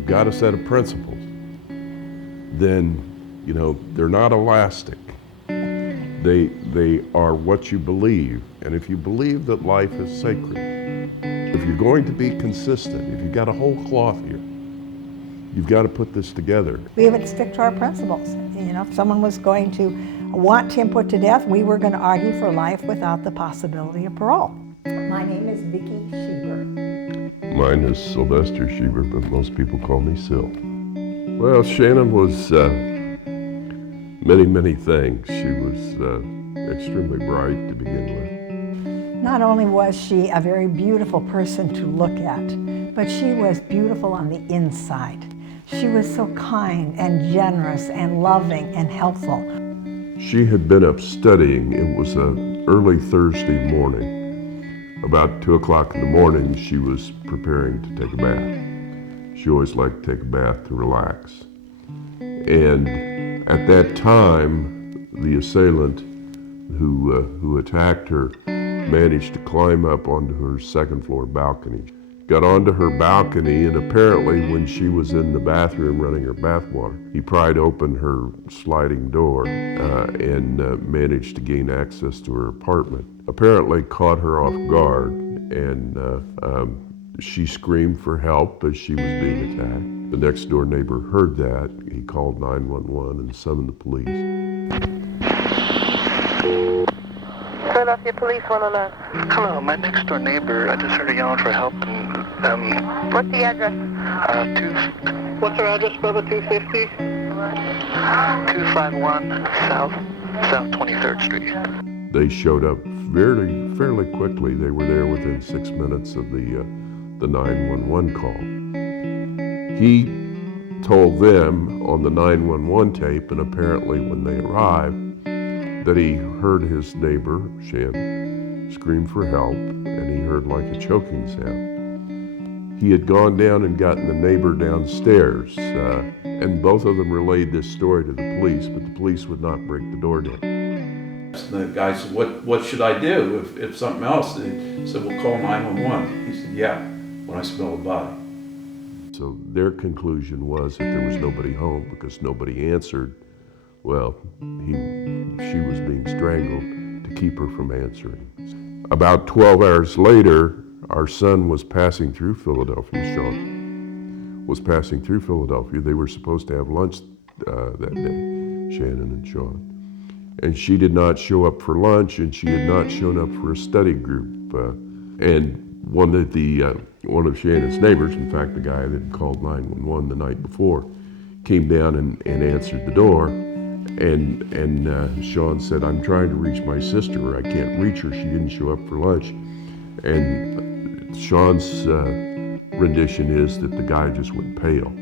you've got a set of principles, then, you know, they're not elastic. They are what you believe. And if you believe that life is sacred, if you're going to be consistent, if you've got a whole cloth here, you've got to put this together. We would stick to our principles. You know, if someone was going to want him put to death, we were going to argue for life without the possibility of parole. My name is Vicki Schieber. Mine is Sylvester Schieber, but most people call me Syl. Well, Shannon was many, many things. She was extremely bright to begin with. Not only was she a very beautiful person to look at, but she was beautiful on the inside. She was so kind and generous and loving and helpful. She had been up studying. It was an early Thursday morning. About 2 o'clock in the morning, she was preparing to take a bath. She always liked to take a bath to relax. And at that time, the assailant who attacked her managed to climb up onto her second floor balcony. Got onto her balcony, and apparently when she was in the bathroom running her bathwater, he pried open her sliding door and managed to gain access to her apartment. Apparently caught her off guard, and she screamed for help as she was being attacked. The next door neighbor heard that. He called 911 and summoned the police. Philadelphia Police 109. Hello, my next door neighbor, I just heard her yelling for help, and What's the address? What's her address, brother? 250? 251 South 23rd Street. They showed up fairly quickly. They were there within 6 minutes of the 911 call. He told them on the 911 tape, and apparently when they arrived, that he heard his neighbor, Shannon, scream for help, and he heard like a choking sound. He had gone down and gotten the neighbor downstairs, and both of them relayed this story to the police, but the police would not break the door down. The guy said, what should I do if something else? He said, well, call 911. He said, yeah, when I smell a body. So their conclusion was that there was nobody home because nobody answered. Well, she was being strangled to keep her from answering. About 12 hours later, our son was passing through Philadelphia. Sean was passing through Philadelphia. They were supposed to have lunch that day, Shannon and Sean. And she did not show up for lunch, and she had not shown up for a study group. And one of Shannon's neighbors, in fact, the guy that called 911 the night before, came down and answered the door. And Sean said, I'm trying to reach my sister. I can't reach her. She didn't show up for lunch. And Sean's rendition is that the guy just went pale.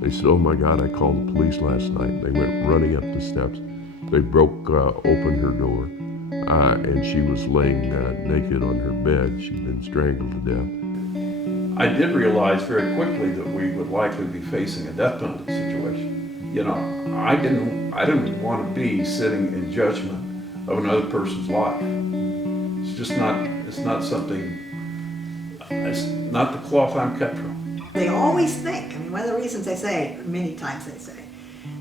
They said, oh my God, I called the police last night. They went running up the steps. They broke open her door, and she was laying naked on her bed. She'd been strangled to death. I did realize very quickly that we would likely be facing a death penalty situation. You know, I didn't want to be sitting in judgment of another person's life. It's just not, it's not the cloth I'm cut from. They always think, I mean, one of the reasons they say, many times they say,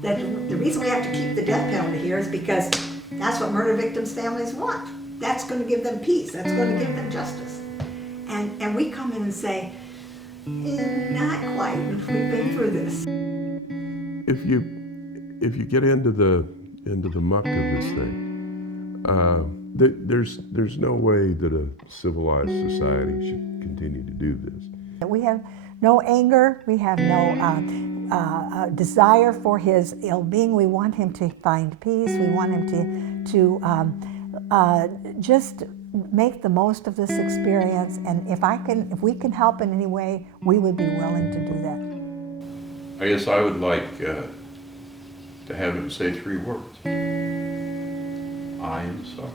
that the reason we have to keep the death penalty here is because that's what murder victims' families want. That's going to give them peace. That's going to give them justice. And we come in and say, not quite. We've been through this. If you get into the muck of this thing, there's no way that a civilized society should continue to do this. We have no anger. We have no desire for his ill-being. We want him to find peace. We want him to just make the most of this experience. And if we can help in any way, we would be willing to do that. I guess I would like to have him say 3 words. I am sorry.